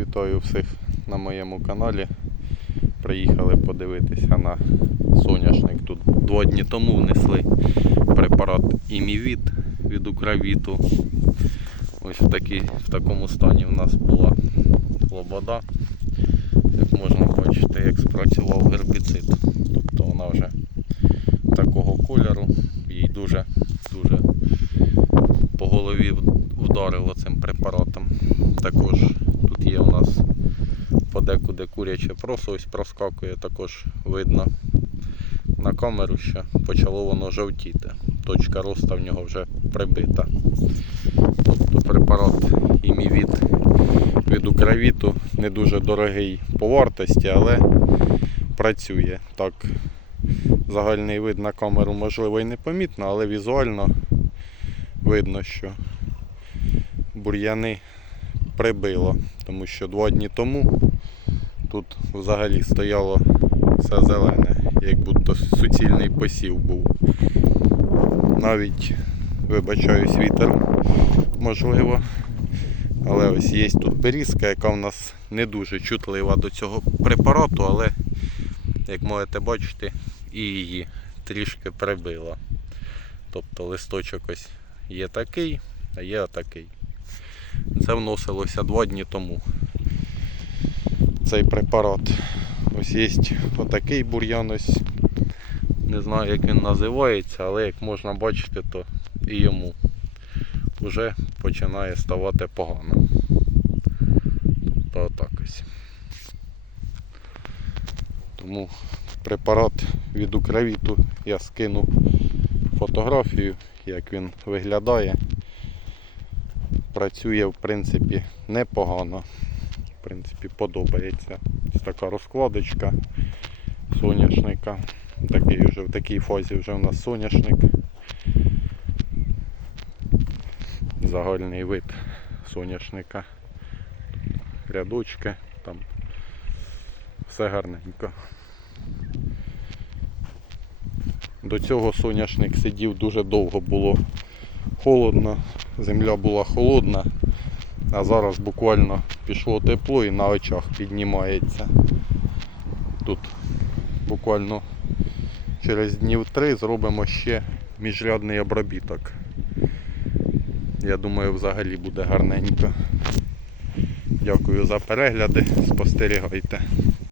Вітаю всіх на моєму каналі. Приїхали подивитися на соняшник. Тут два дні тому внесли препарат імівіт від Укравіту. Ось в, такій, в такому стані в нас була лобода. Як можна бачити, як спрацював гербіцид. Тобто вона вже такого кольору, їй дуже дуже по голові вдарило цим препаратом. Також тут є у нас подекуди куряче просо ось проскакує, також видно на камеру, що почало воно жовтіти. Точка росту в нього вже прибита. Тобто препарат імівіт від Укравіту не дуже дорогий по вартості, але працює. Так, загальний вид на камеру можливо і не помітно, але візуально видно, що бур'яни прибило, тому що два дні тому тут взагалі стояло все зелене, як будто суцільний посів був. Навіть вибачаюсь вітер, можливо. Але ось є тут берізка, яка в нас не дуже чутлива до цього препарату, але як можете бачити, і її трішки прибило. Тобто листочок ось є такий, а є отакий. Це вносилося два дні тому. Цей препарат. Ось є отакий бур'ян ось. Не знаю як він називається, але як можна бачити, то і йому вже починає ставати погано. Тобто отак ось. Тому препарат від Укравіту я скину фотографію, як він виглядає. Працює в принципі непогано. В принципі, подобається. Ось така розкладочка соняшника. Такий вже в такій фазі вже у нас соняшник. Загальний вид соняшника. Рядочки, там все гарненько. До цього соняшник сидів дуже довго було холодно, земля була холодна, а зараз буквально пішло тепло і на очах піднімається. Тут буквально через днів три зробимо ще міжрядний обробіток. Я думаю, взагалі буде гарненько. Дякую за перегляди, спостерігайте.